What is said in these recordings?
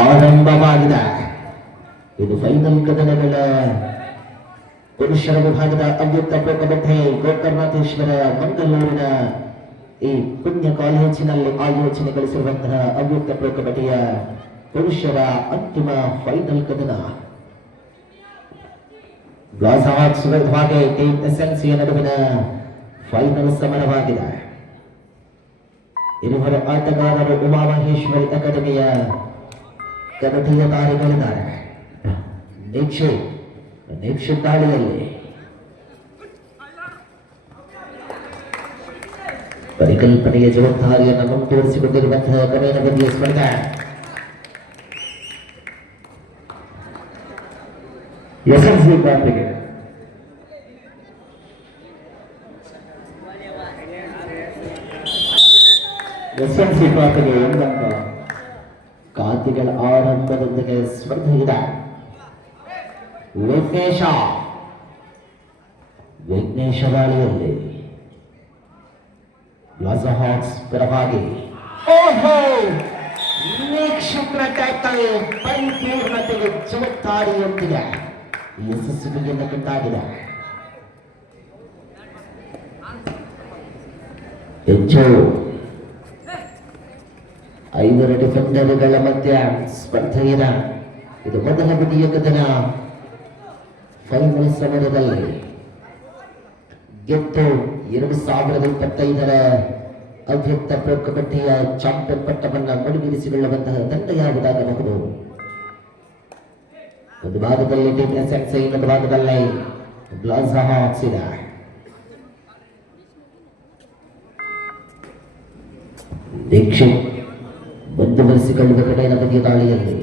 ಆರಂಭವಾಗಿದೆ ಇದು ಫೈನಲ್ ಕದನಗಳ ಪುರುಷರ ವಿಭಾಗದ ಅವ್ಯಕ್ತ ಪ್ರತಿಭಟನೆ ಗೋಕರ್ಣಾಥೇಶ್ವರ ಮಂಗಳೂರಿನ ಈ ಪುಣ್ಯ ಕಾಲೇಜಿನಲ್ಲಿ ಆಯೋಜನೆಗೊಳಿಸಿರುವಂತಹ ಅವ್ಯಕ್ತ ಪ್ರತಿಭಟನೆಯ ಪುರುಷರ ಅಂತಿಮ ಫೈನಲ್ ಕದನ ಬ್ಲಾಸಾಕ್ ಸುಲಭವಾಗಿ ಟೀಮ್ ನಡುವಿನ ಫೈನಲ್ ಸಮರವಾಗಿದೆ ಇರುವರ ಆಟಗಾರರು ಉಮಾಮಹೇಶ್ವರಿ ಅಕಾಡೆಮಿಯ ಕಮಿಟಿಯ ಕಾರ್ಯಗಳಿದ್ದಾರೆ ದೀಕ್ಷೆ ದೀಕ್ಷೆ ದಾಳಿಯಲ್ಲಿ ಪರಿಕಲ್ಪನೆಯ ಜವಾಬ್ದಾರಿಯನ್ನು ಮುಂದುವರಿಸಿಕೊಂಡಿರುವಂತಹ ಕಮೀನ ಬದಿಯ ಸ್ಪರ್ಧೆ ಯಶಸ್ವಿ ಕಾಪಿಗೆ ಎಸ್ ಎಂ ಸಿ ಪಾತ್ರೆಗೆ ಎಂಬಂತ ವಿದ್ಯಾರ್ಥಿಗಳ ಆರಂಭದೊಂದಿಗೆ ಸ್ಪರ್ಧೆಯಿದೆ ಲೋಕೇಶ ವಿಘ್ನೇಶ ದಾಳಿಯಲ್ಲಿ ಲಾಸಹಾಕ್ಸ್ ಪರವಾಗಿ ಓಹೋ ವೀಕ್ಷಕರ ಟೈಟಲ್ ಪರಿಪೂರ್ಣತೆಗೆ ಚಮತ್ಕಾರಿಯೊಂದಿಗೆ ಯಶಸ್ವಿನಿಯನ್ನು ಕಂಡಾಗಿದೆ ಹೆಚ್ಚು ಐವರು ಡಿಫೆಂಡರ್ಗಳ ಮಧ್ಯ ಸ್ಪರ್ಧೆಯರ ಇದು ಮೊದಲ ಬದಿಯ ಕದನ ಫೈನಲ್ ಸಮರದಲ್ಲಿ ಗೆದ್ದು ಎರಡು ಸಾವಿರದ ಇಪ್ಪತ್ತೈದರ ಅವ್ಯಕ್ತ ಪ್ರೊ ಕಬಡ್ಡಿಯ ಚಾಂಪಿಯನ್ ಪಟ್ಟವನ್ನು ಮಡಿಬಿಡಿಸಿಕೊಳ್ಳುವಂತಹ ತಂಡ ಯಾವುದಾಗಬಹುದು ಒಂದು ಭಾಗದಲ್ಲಿ ಡಿಫೆನ್ಸ್ ಇನ್ನೊಂದು ಭಾಗದಲ್ಲಿ ಗ್ಲಾಸ್ ಹಾಕ್ಸಿದ ದೀಕ್ಷೆ ಮುಂದುವರಿಸಿಕೊಳ್ಳುವ ಕಡೆಯ ಬಗ್ಗೆ ದಾಳಿಯಲ್ಲಿ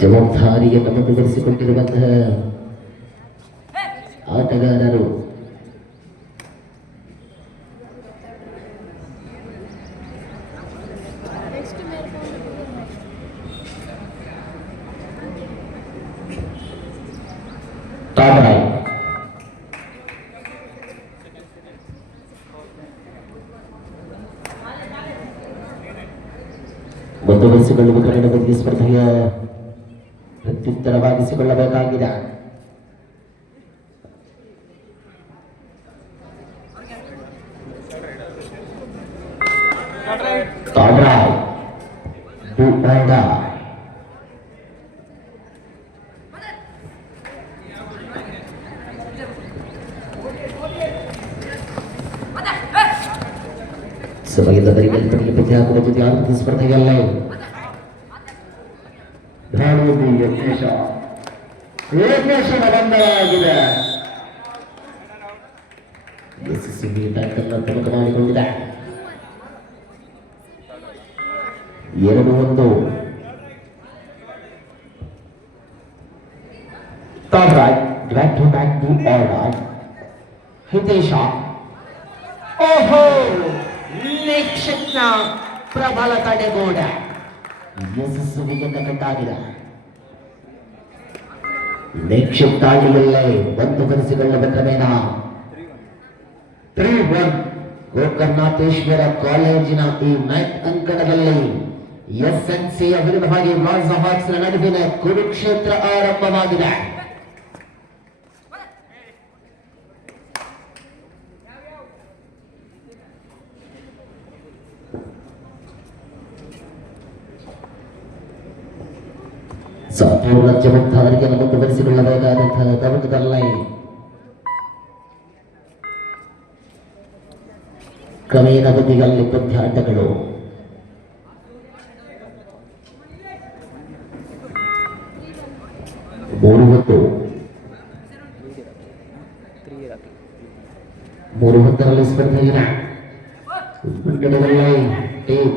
ಜವಾಬ್ದಾರಿಯನ್ನು ಮುಂದುವರಿಸಿಕೊಂಡಿರುವಂತಹ ಆಟಗಾರರು melakukan tidak ಎರಡು ಒಂದು Top right, back to back to all right. Hit a shot. ಓಹೋ ಲೆಗ್ ಶಟ್ನ ಪ್ರಬಲ ತಡೆಗೋಡ ಯಶಸ್ವಿಗೆ ತಗಟಾಗಿದ ಲೆಗ್ ಶಟ್ ಆಗಿಲ್ಲೇ ಒಂದು ಕರೆಸಿಕೊಳ್ಳಬೇಕೇನ ತ್ರೀ ಒನ್ ಗೋಕರ್ಣಾಥೇಶ್ವರ ಕಾಲೇಜಿನ ಈ ಮ್ಯಾಚ್ ಅಂಕಣದಲ್ಲಿ ಯಾಕೆ ಸನ್ಸಿಯ ಅವರು ಬಂದ ಹಾಗೆ ಮಾಸಹೌಸ್ ನಲ್ಲಿ ನಡೆದಿರುವ ಕೋವಿಡ್ ಕ್ಷೇತ್ರ ಆರಂಭವಾಗಿದೆ ಸಂಪೂರ್ಣ ಚಮತ್ಕಾರಕ್ಕೆ ಅನುಕೂಲಿಸಿದ್ದು ವೇದಿಕೆ ಮೇಲೆ ಕಮೈನ ಪ್ರತಿಕಲ ಉಪಾಧ್ಯಕ್ಷರು ಮೂರು ಹೊತ್ತು ಮೂರು ಹೊತ್ತರಲ್ಲಿ ಸ್ಪರ್ಧೆಯಿಲ್ಲ ಮಂಡಲದಲ್ಲಿ ಟೀಮ್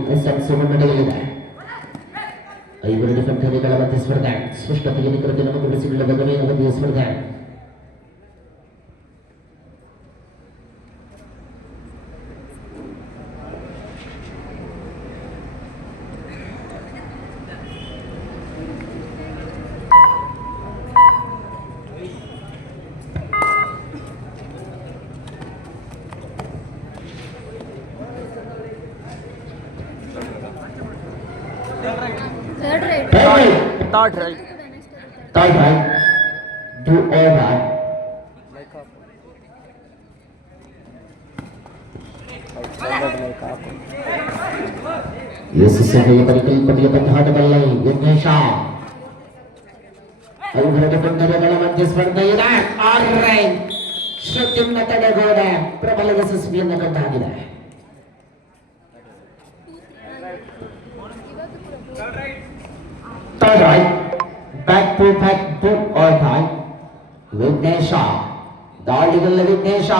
ಸ್ಪರ್ಧೆ ಸ್ಪಷ್ಟತೆಯನ್ನು ಕರೆದು ನಮಗೆ ಸ್ಪರ್ಧೆ சிசகை பரிக்கை கொடிய பந்தாடுமல்லை விக்னேஷா ಅವುಗಳನ್ನು ಬಂಧನಗಳ ಮಧ್ಯ ಸ್ಪರ್ಧೆಯಿದ ಆನ್ಲೈನ್ ಶ್ರುತ್ಯುನ್ನತ ತಡೆಗೋಡ ಪ್ರಬಲದ ಸುಸ್ಮಿಯನ್ನು ಕದ್ದಾಗಿದೆ Third right, back to back to all time. Vignesha, Daldigal Vignesha,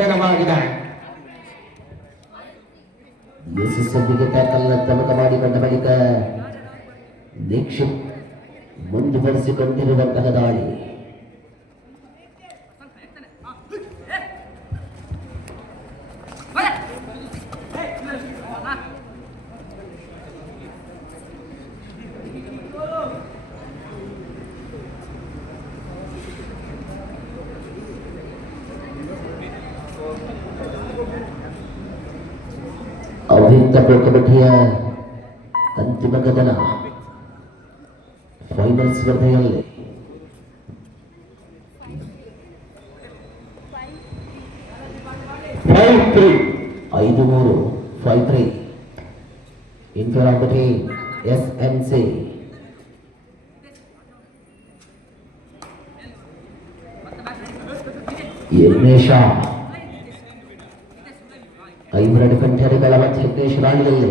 ವೇತನವಾಗಿದೆ ಮಿಸಿಸೊಂದಿಗೆ ಟ್ಯಾಕಲ್ನ ತಮಕ ಮಾಡಿಕೊಂಡ ಬಳಿಕ ದೀಕ್ಷೆ ಮುಂದುವರಿಸಿಕೊಂಡಿರುವಂತಹ ದಾಳಿ జాతీయ ಅಂತಿಮ ಗಮನ ಫೈನಲ್ ಸ್ಪರ್ಧೆಯಲ್ಲಿ ಫೈವ್ ತ್ರೀ ಐದು ಮೂರು ಫೈವ್ ತ್ರೀ ಇಂಟರಾಪಟಿ ಎಸ್ ಎಂ ಸಿ ಯಜ್ಞೇಶ ಐವರಡು ಗಂಟೆಗಳ ಮಧ್ಯ ಯಜ್ಞೇಶ್ ರಾಣಿಯಲ್ಲಿ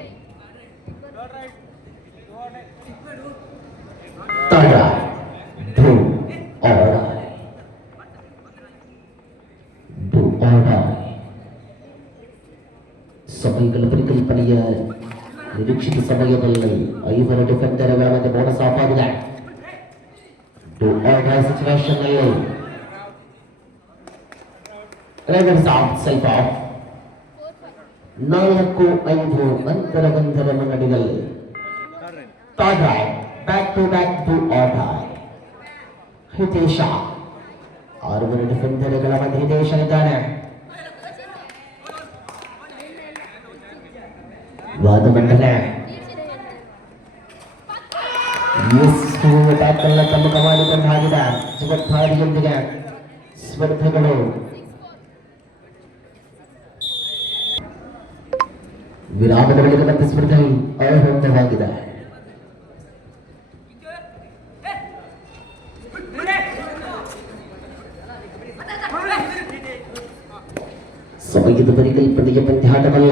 ನಾಲ್ಕು ಐದು ನಂತರ ಬಂದರ ಮುನ್ನಡೆಯಲ್ಲಿ ಟಾಡ್ರಾಯ್ ಬ್ಯಾಕ್ ಟು ಬ್ಯಾಕ್ ಟು ಆಡ್ರಾಯ್ ಹಿತೇಶ ಆರು ಮಿನಿಟ್ ಪಂದ್ಯಗಳ ಮಧ್ಯೆ ಹಿತೇಶ ಇದ್ದಾನೆ ವಾದ ಮಂಡನೆ ಟ್ಯಾಕಲ್ನ ತಮ್ಮ ಕಮಾಲಿ ತಂದಾಗಿದೆ ಜಗತ್ಭಾರಿಯೊಂದಿಗೆ ಸ್ಪರ್ಧೆಗಳು ವಿರಾಮದ ಮೂಲಕ ಸ್ಪರ್ಧೆ ಆಯ್ ಔರ್ ಹೊರಟವಾಗಿದೆ ಸಂಗೀತ ಪರಿಕಲ್ಪನೆ ಪ್ರತಿಭಟಕ ಅಲ್ಲ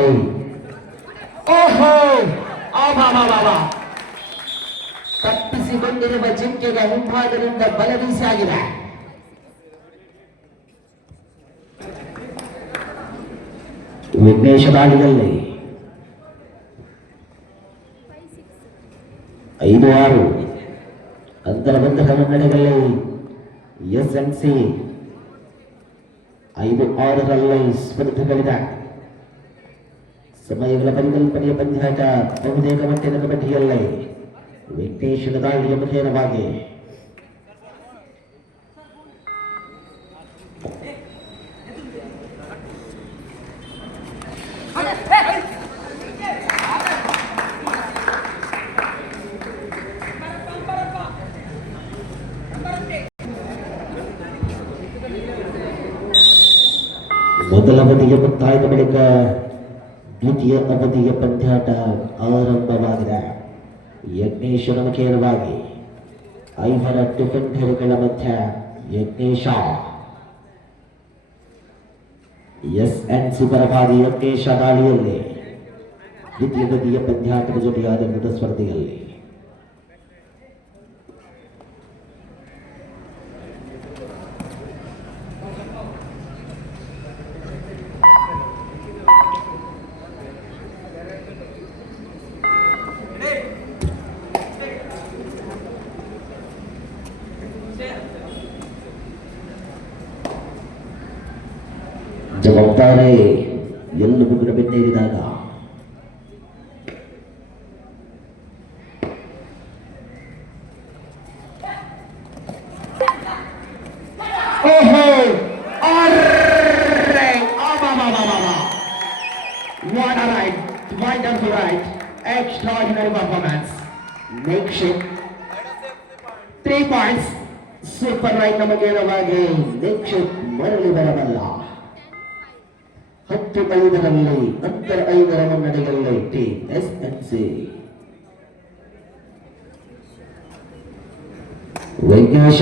ಓಹೋ ಆಹಾ ಹಾ ಹಾ ತಟ್ಟಿ ಸಿಗುತ್ತಿರುವ ಜಿಂಕೆಯ ಉಬ್ಬಾದರಿಂದ ಬಲ ಬೀಸಾಗಿದೆ ವಿಕೇಶ ಭಾಗದಲ್ಲಿದೆ ಐದು ಆರು ಅಂತರ ಬಂಧಕ ಎಸ್ ಎಂ ಸಿ ಐದು ಆರರಲ್ಲಿ ಸ್ಪರ್ಧೆಗಳಿದ ಸಮಯಗಳ ಪರಿಕಲ್ಪನೆಯ ಪಂದ್ಯಾಟ ಬಹುತೇಕ ಮಟ್ಟಿನ ಕಬಡ್ಡಿಯಲ್ಲಿ ದಾಳಿಯ ಮೊದಲವಧಿಗೆ ಮುಕ್ತಾಯದ ಬಳಿಕ ದ್ವಿತೀಯ ಅವಧಿಯ ಪಂದ್ಯಾಟ ಆರಂಭವಾಗಿದೆ ಯಜ್ಞೇಶ್ವರ ಮುಖೇನವಾಗಿ ಐವರ ಡಿಫೆಂಡರ್ಗಳ ಮಧ್ಯ ಯಜ್ಞೇಶ ಎಸ್ ಎನ್ ಸಿ ಪರವಾಗಿ ಯಜ್ಞೇಶ ದಾಳಿಯಲ್ಲಿ ದ್ವಿತೀಯ ಬದಿಯ ಪಂದ್ಯಾಟದ ಜೊತೆಯಾದ ಸ್ಪರ್ಧೆಯಲ್ಲಿ ओहो अरे What a ride, wonderful ride, extraordinary performance. Make shape. Three points. Super raid ನಮಗೆ ನೆರವಾಗಿ ದೀಕ್ಷಿತ್ ಮರಳಿ ಬರಬಲ್ಲ ಹತ್ತು ಐದರಲ್ಲಿ ಹತ್ತರ ಐದರ ಮುನ್ನಡೆಯಲ್ಲಿ ಟಿ ಎಸ್ ಎನ್ ಸಿ ವೈಜ್ಞಾಶ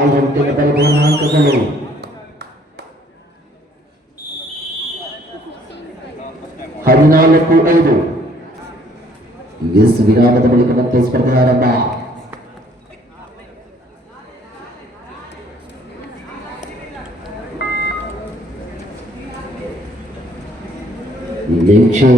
నాలుగు పదిహేను అంకెలు ಹದಿನಾಲ್ಕು ಐದು ಎಸ್ ವಿರಾಮದ ಬಳಿಕ ಮತ್ತೆ ಸ್ಪರ್ಧೆ ಆರಂಭ ವೀಕ್ಷೆ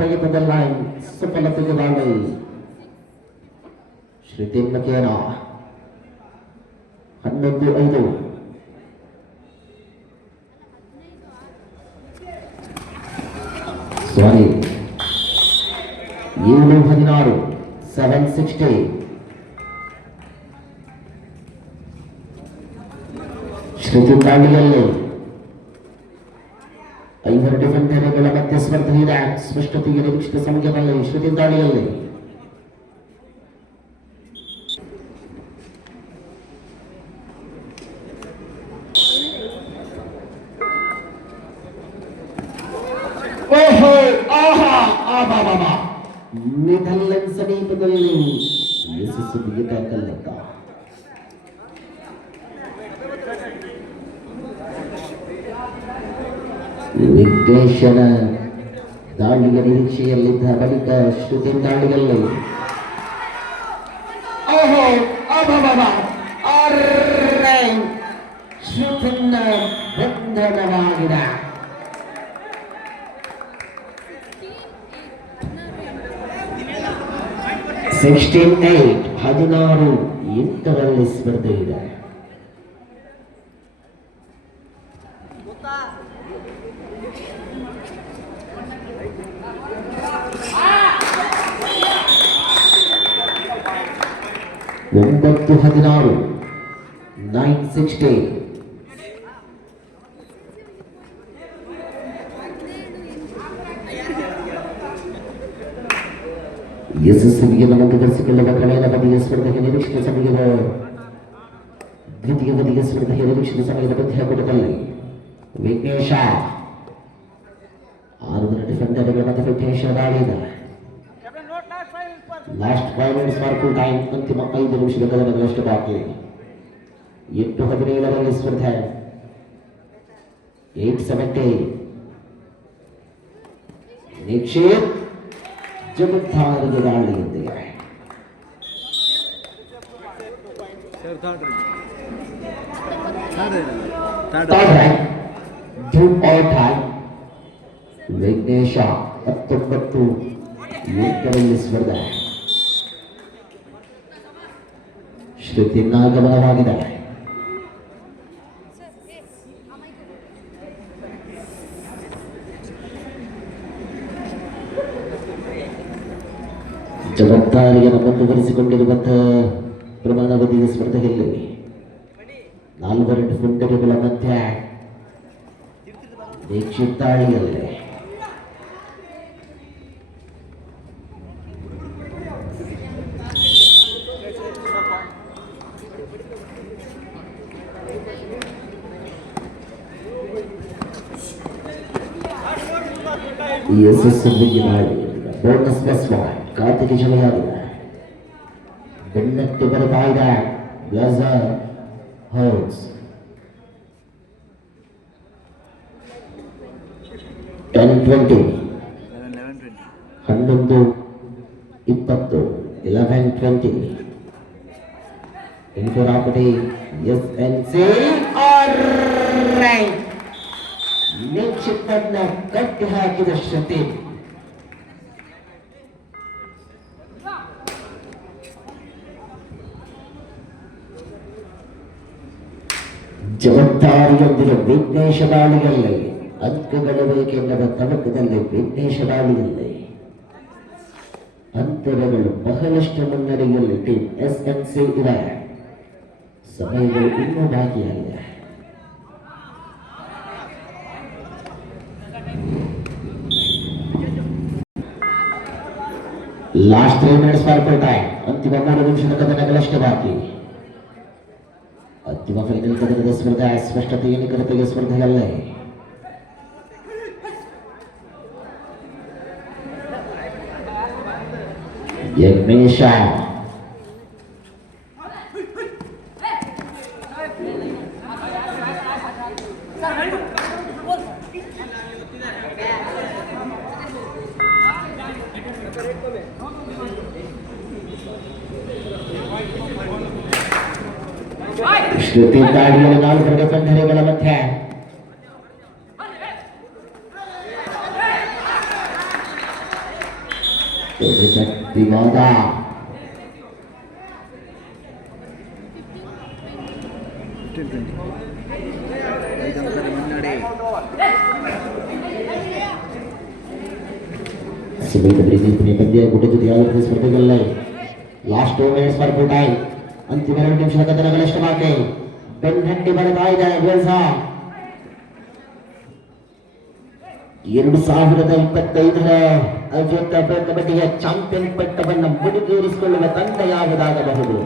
பெய்ததெல்லாம் சுப்பலத்துக்கு வாங்கி ಶ್ರುತಿ ಮುಖೇನ ಹನ್ನೊಂದು ಐದು ಸಾರಿ ಏಳು ಹದಿನಾರು ಸೆವೆನ್ ಸಿಕ್ಸ್ಟಿ ಶ್ರುತಿ ದಾಳಿಯಲ್ಲಿ ಐವತ್ತು ಸಂಖ್ಯೆಗಳ ಮತ್ತೆ ಸ್ಪರ್ಧೆಯ ಸ್ಪಷ್ಟತೆಯ ನಿರೀಕ್ಷಿತ ಸಂಖ್ಯೆಗಳ ಶ್ರುತಿ ದಾಳಿಯಲ್ಲಿ ಓಹೋ ಆಹಾ ಆಬಾ ಬಾಬಾ ನೆದರ್ಲೆಂಡ್ ಸಮೀಪದಲ್ಲಿ ಯಶಸ್ಸು ಬಿಗಿದಾಕಲ್ಲತ್ತ ವಿಘ್ನೇಶನ ದಾಳಿಗೆ ನಿರೀಕ್ಷೆಯಲ್ಲಿದ್ದ ಬಳಿಕ ಶ್ರುತಿ ದಾಳಿಯಲ್ಲಿ ಬಂಧನವಾಗಿದೆ ಸಿಕ್ಸ್ಟೀನ್ ಏಟ್ ಹದಿನಾರು ಎಂಟರಲ್ಲಿ ಸ್ಪರ್ಧೆ ಇದೆ ಒಂಬತ್ತು ಹದಿನಾರು ನೈನ್ ಸಿಕ್ಸ್ಟೀನ್ ಯಶಸ್ವಿಯನ್ನು ಮುಂದುವರಿಸಿಕೊಳ್ಳುವ ಕಳೆಯ ಬದಿಯ ಸ್ಪರ್ಧೆಗೆ ನಿರೀಕ್ಷಿತ ಸಮಯದ ದ್ವಿತೀಯ ಬದಿಯ ಸ್ಪರ್ಧೆಗೆ ನಿರೀಕ್ಷಿತ ಸಮಯದ ಮಧ್ಯ ಕೊಟ್ಟದಲ್ಲಿ ವಿಘ್ನೇಶ ಆರು ಡಿಫೆಂಡರ್ಗಳನ್ನು ಡಿಫೆಂಡೇಶ ಮಾಡಿದ್ದಾರೆ लास्ट फाइव मिनट्स वर को टाइम अंतिम 5 निमिष तक का लास्ट बाकी है ये तो 17 रन की स्पर्धा है 8 समेटे निक्षेप जब थार के डाल लेते हैं विघ्नेश अब तो कब ये करेंगे स्पर्धा है ಶ್ರುತಿನ ಗಮನವಾಗಿದೆ ಜಗತ್ತಾರಿಯನ್ನು ಮುಂದುವರಿಸಿಕೊಂಡಿರುವಂತಹ ಪ್ರಮಾಣವಧಿಯ ಸ್ಪರ್ಧೆಯಲ್ಲಿ ನಾಲ್ವರು ಪುಂಡರುಗಳ ಮಧ್ಯೆ ದೀಕ್ಷಿತಾಳಿಯಲ್ಲಿ ഡിഎസ്എസ് സിംഗിനായി ബോണസ് പ്ലസ് വൺ കാത്തിക്ക് ചുമയാകുക ഭിന്നത്തിപരമായത് ബ്ലസർ ഹേർട്സ് ಟೆನ್ ಟ್ವೆಂಟಿ ಹನ್ನೊಂದು ಇಪ್ಪತ್ತು ಇಲೆವೆನ್ ಟ್ವೆಂಟಿ ಎಂಟು ರಾಪಟಿ S N C R right ಸುತ್ತನ್ನ ಕಟ್ಟಿ ಹಾಕಿದ ಶ್ರುತಿ ಜವಾಬ್ದಾರಿಯೊಂದಿಗೆ ವಿಘ್ನೇಶ ಬಾಳಿಗಲ್ಲೇ ಅಂಕಗಳಬೇಕೆಂಬ ತವಕದಲ್ಲಿ ವಿಘ್ನೇಶ ಅಂತರಗಳು ಬಹಳಷ್ಟು ಮುನ್ನಡೆಯಲ್ಲಿ ಟಿ ಎಸ್ ಎನ್ ಸಿ ಇನ್ನೂ लास्ट थ्री मिनट्स फॉर पर टाइम अंतिम मूल विंशत ಕದನಗಳ ಬಾಕಿ ಅಂತಿಮ ಫೈನಲ್ ಕದನದ ಸ್ಪರ್ಧೆ ಸ್ಪಷ್ಟತೆಯನ್ನು ಕರೆತೆಗೆ ಸ್ಪರ್ಧೆಯಲ್ಲೇ ಯಜ್ಞೇಶ ಸರ್ స్థుతి దాడిలో నాలుగు గంట సంఘాల మధ్య శక్తి మాదా ಕೂಟಾಯಿ ಅಂತಿಮ ಎರಡು ನಿಮಿಷದ ಮಾತೆ ಬೆನ್ನಟ್ಟಿ ಇದೆ ಎರಡು ಸಾವಿರದ ಇಪ್ಪತ್ತೈದರ ಕಬಡ್ಡಿಯ ಚಾಂಪಿಯನ್ ಪಟ್ಟವನ್ನು ಮುಡಿಗೇರಿಸಿಕೊಳ್ಳುವ ತಂಡ ಯಾವುದಾಗಬಹುದು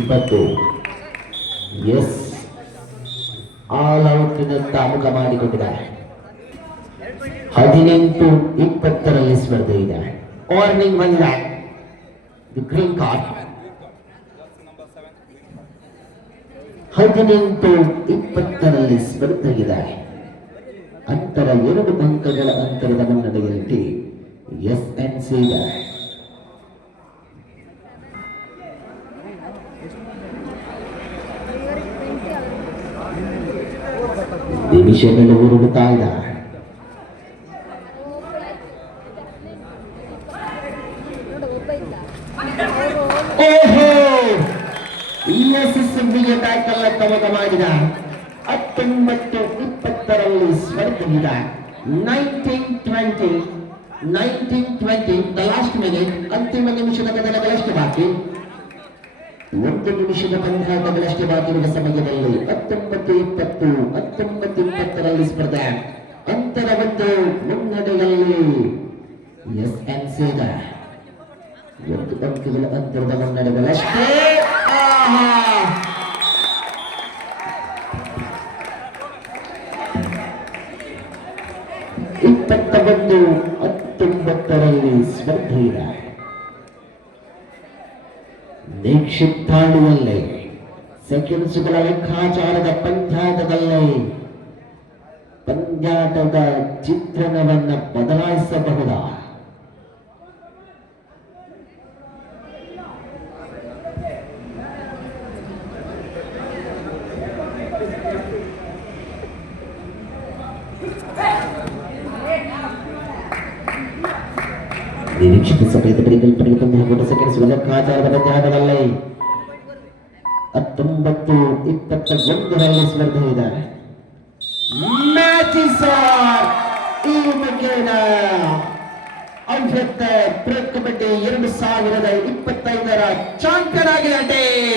ಇಪ್ಪತ್ತು ಎಸ್ ಆಲ್ ಮುಖ ಹದಿನೆಂಟು ಇಪ್ಪತ್ತರಲ್ಲಿ ಸ್ಪರ್ಧೆ ಇದೆ ವಾರ್ನಿಂಗ್ ಬಂದಿದೆ ಗ್ರೀನ್ ಕಾರ್ಡ್ ಹದಿನೆಂಟು ಇಪ್ಪತ್ತರಲ್ಲಿ ಸ್ಪರ್ಧೆ ಇದೆ ಅಂತರ ಎರಡು ಅಂಕಗಳ ಅಂತರದ ಮುನ್ನಡೆಯಲ್ಲಿ ಎಸ್ ಎನ್ ಸಿ ಇದೆ ನಿಮಿಷಗಳು ಉರುಳುತ್ತಾ ಇದ್ದಾರೆ 1920 1920 the last minute ಅಂತಿಮ ನಿಮಿಷದ ಕದನಗಳಷ್ಟೇ ಬಾಕಿ ಒಂದು ನಿಮಿಷದ ಪಂದ್ಯಾಟಗಳಷ್ಟೇ ಬಾಕಿ ಇರುವ ಸಮಯದಲ್ಲಿ ಹತ್ತೊಂಬತ್ತು ಇಪ್ಪತ್ತು ಹತ್ತೊಂಬತ್ತು ಇಪ್ಪತ್ತರಲ್ಲಿ ಸ್ಪರ್ಧೆ ಅಂತರವೊಂದು ಮುನ್ನಡೆಯಲ್ಲಿ ಎಸ್ ಎನ್ ಸೇದ ಒಂದು ಅಂಕಿಗಳ ಅಂತರದ ಮುನ್ನಡೆಗಳಷ್ಟೇ ಆಹಾ ಇಪ್ಪತ್ತ ಹತ್ತೊಂಬತ್ತರಲ್ಲಿ ಸ್ಪರ್ಧೀರ ನಿಕ್ಷಿಪ್ತಾಳುವಲ್ಲೇ ಸೆಕೆನ್ಸುಗಳ ಲೆಕ್ಕಾಚಾರದ ಪಂಚಾಟದಲ್ಲಿ ಪಂದ್ಯಾಟದ ಚಿತ್ರಣವನ್ನು ಬದಲಾಯಿಸಬಹುದಾ ಲೆಕ್ಕಾಚಾರದ ಜಾಗದಲ್ಲಿ ಹತ್ತೊಂಬತ್ತು ಇಪ್ಪತ್ತ ಒಂದರಲ್ಲಿ ಸ್ಪರ್ಧೆ ಇದೆ ಕಬಡ್ಡಿ ಎರಡು ಸಾವಿರದ ಇಪ್ಪತ್ತೈದರ ಚಾಂಪಿಯನ್ ಆಗಿದೆ